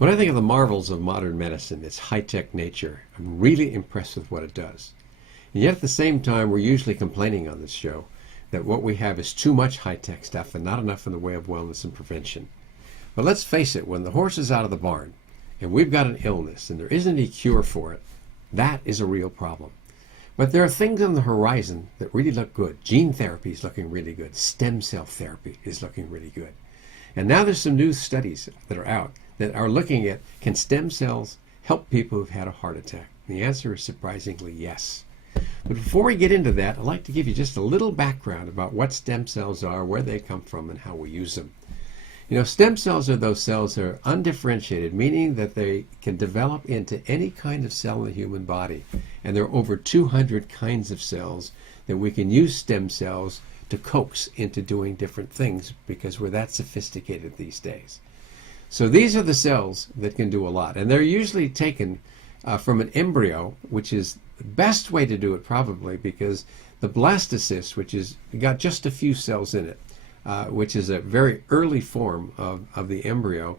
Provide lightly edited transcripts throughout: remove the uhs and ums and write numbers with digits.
When I think of the marvels of modern medicine, its high-tech nature, I'm really impressed with what it does. And yet at the same time, we're usually complaining on this show that what we have is too much high-tech stuff and not enough in the way of wellness and prevention. But let's face it, when the horse is out of the barn and we've got an illness and there isn't any cure for it, that is a real problem. But there are things on the horizon that really look good. Gene therapy is looking really good. Stem cell therapy is looking really good. And now there's some new studies that are out that are looking at, can stem cells help people who've had a heart attack? And the answer is surprisingly yes. But before we get into that, I'd like to give you just a little background about what stem cells are, where they come from, and how we use them. You know, stem cells are those cells that are undifferentiated, meaning that they can develop into any kind of cell in the human body. And there are over 200 kinds of cells that we can use stem cells to coax into doing different things because we're that sophisticated these days. So these are the cells that can do a lot, and they're usually taken from an embryo, which is the best way to do it probably, because the blastocyst, which is got just a few cells in it, which is a very early form of the embryo,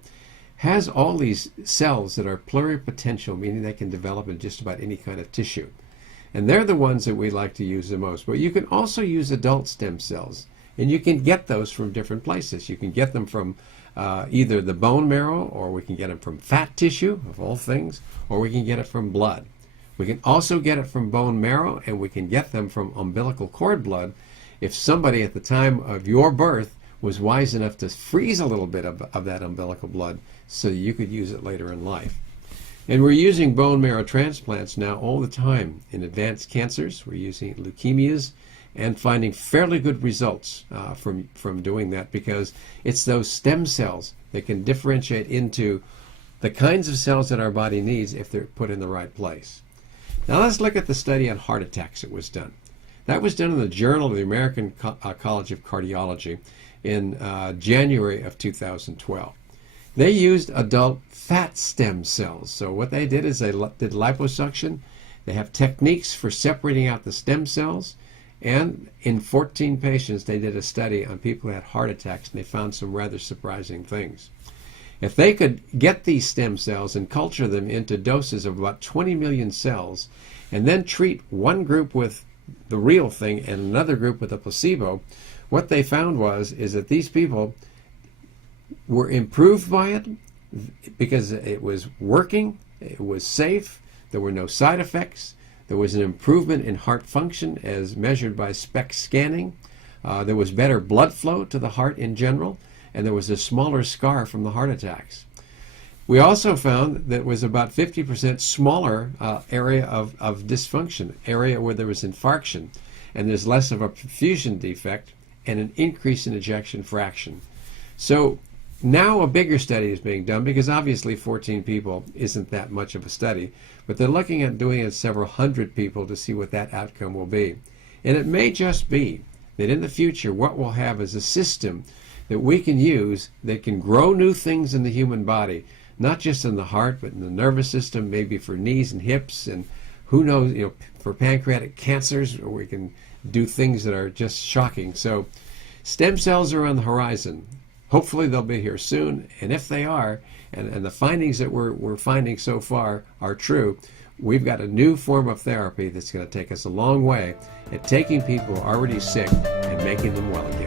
has all these cells that are pluripotential, meaning they can develop in just about any kind of tissue. And they're the ones that we like to use the most. But you can also use adult stem cells, and you can get those from different places. You can get them from either the bone marrow, or we can get them from fat tissue, of all things, or we can get it from blood. We can also get it from bone marrow, and we can get them from umbilical cord blood if somebody at the time of your birth was wise enough to freeze a little bit of that umbilical blood so you could use it later in life. And we're using bone marrow transplants now all the time in advanced cancers. We're using leukemias and finding fairly good results from doing that, because it's those stem cells that can differentiate into the kinds of cells that our body needs if they're put in the right place. Now let's look at the study on heart attacks that was done. That was done in the Journal of the American College of Cardiology in January of 2012. They used adult fat stem cells. So what they did is they did liposuction. They have techniques for separating out the stem cells. And in 14 patients, they did a study on people who had heart attacks, and they found some rather surprising things. If they could get these stem cells and culture them into doses of about 20 million cells, and then treat one group with the real thing and another group with a placebo, what they found is that these people were improved by it because it was working, it was safe, there were no side effects. There was an improvement in heart function as measured by SPECT scanning. There was better blood flow to the heart in general, and there was a smaller scar from the heart attacks. We also found that it was about 50% smaller area of dysfunction, area where there was infarction, and there's less of a perfusion defect and an increase in ejection fraction. So now a bigger study is being done, because obviously 14 people isn't that much of a study, but they're looking at doing it in several hundred people to see what that outcome will be. And it may just be that in the future what we'll have is a system that we can use that can grow new things in the human body, not just in the heart, but in the nervous system, maybe for knees and hips, and who knows, for pancreatic cancers, or we can do things that are just shocking. So stem cells are on the horizon. Hopefully they'll be here soon, and if they are, and the findings that we're finding so far are true, we've got a new form of therapy that's going to take us a long way at taking people already sick and making them well again.